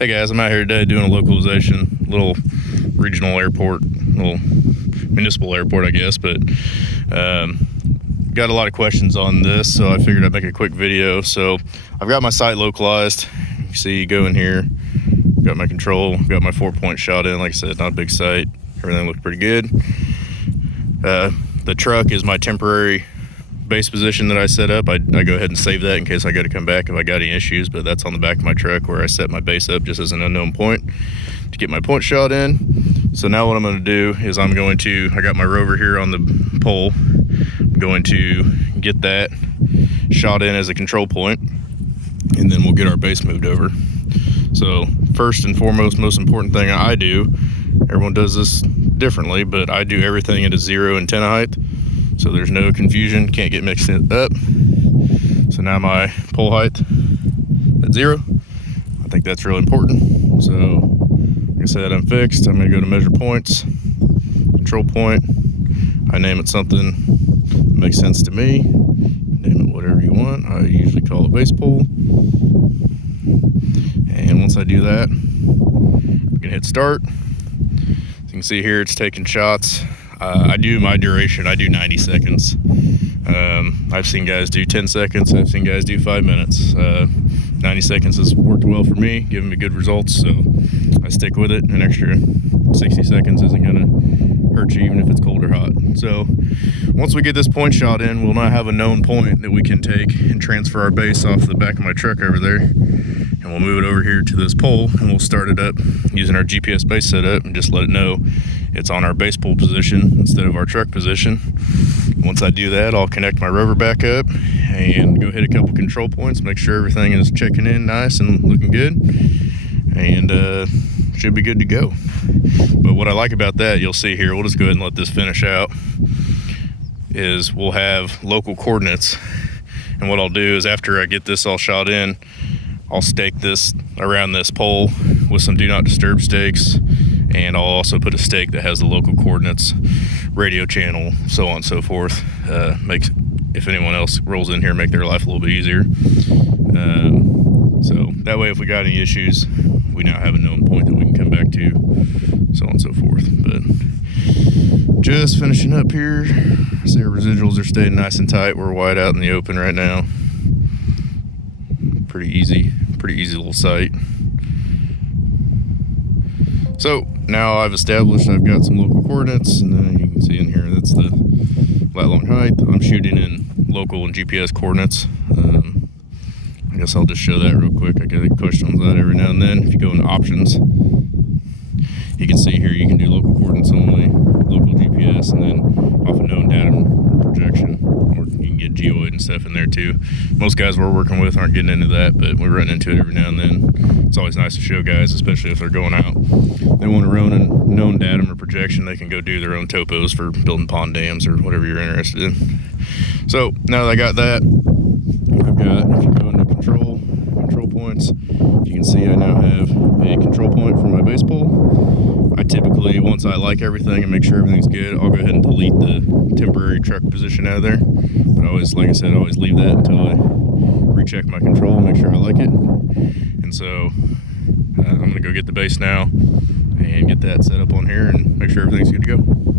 Hey guys, I'm out here today doing a localization, little regional airport, little municipal airport I guess, but got a lot of questions on this, so I figured I'd make a quick video. So I've got my site localized. You see, go in here, got my control, got my 4-point shot in. Like I said, not a big site, everything looked pretty good. The truck is my temporary base position that I set up. I go ahead and save that in case I got to come back if I got any issues, but that's on the back of my truck where I set my base up just as an unknown point to get my point shot in. So now what I'm going to do is I got my rover here on the pole. I'm going to get that shot in as a control point, and then we'll get our base moved over. So first and foremost, most important thing I do, everyone does this differently, but I do everything at a 0 antenna height, so there's no confusion, can't get mixed up. So now my pole height at 0. I think that's really important. So like I said, I'm fixed. I'm going to go to measure points, control point. I name it something that makes sense to me. Name it whatever you want. I usually call it base pole. And once I do that, I'm going to hit start. As you can see here, it's taking shots. I do my duration, I do 90 seconds. I've seen guys do 10 seconds, I've seen guys do 5 minutes. 90 seconds has worked well for me, giving me good results, so I stick with it. An extra 60 seconds isn't gonna hurt you even if it's cold or hot. So once we get this point shot in, we'll now have a known point that we can take and transfer our base off the back of my truck over there. And we'll move it over here to this pole, and we'll start it up using our GPS base setup and just let it know it's on our base pole position instead of our truck position. Once I do that, I'll connect my rover back up and go hit a couple control points, make sure everything is checking in nice and looking good, and should be good to go. But what I like about that, you'll see here, we'll just go ahead and let this finish out, is we'll have local coordinates. And what I'll do is after I get this all shot in, I'll stake this around this pole with some do not disturb stakes, and I'll also put a stake that has the local coordinates, radio channel, so on and so forth. Makes, if anyone else rolls in here, make their life a little bit easier. So that way if we got any issues, we now have a known point that we can come back to, so on and so forth. But just finishing up here. See, our residuals are staying nice and tight. We're wide out in the open right now. Pretty easy little site. So now I've established I've got some local coordinates, and then you can see in here that's the lat long height. I'm shooting in local and GPS coordinates. I guess I'll just show that real quick. I get a question on that every now and then. If you go into options, you can see here you can do local coordinates only, local GPS, and then off a known datum projection, or you can get geoid and stuff in there too. Most guys we're working with aren't getting into that, but we run into it every now and then. It's always nice to show guys, especially if they're going out, they want to run a known datum or projection, they can go do their own topos for building pond dams or whatever you're interested in. So now that I got that, I've got, if you go into control points, you can see I now have a control point for my base pole. I typically, once I like everything and make sure everything's good, I'll go ahead and delete the temporary truck position out of there. But I always, like I said, I always leave that until I recheck my control and make sure I like it. And so I'm gonna go get the base now and get that set up on here and make sure everything's good to go.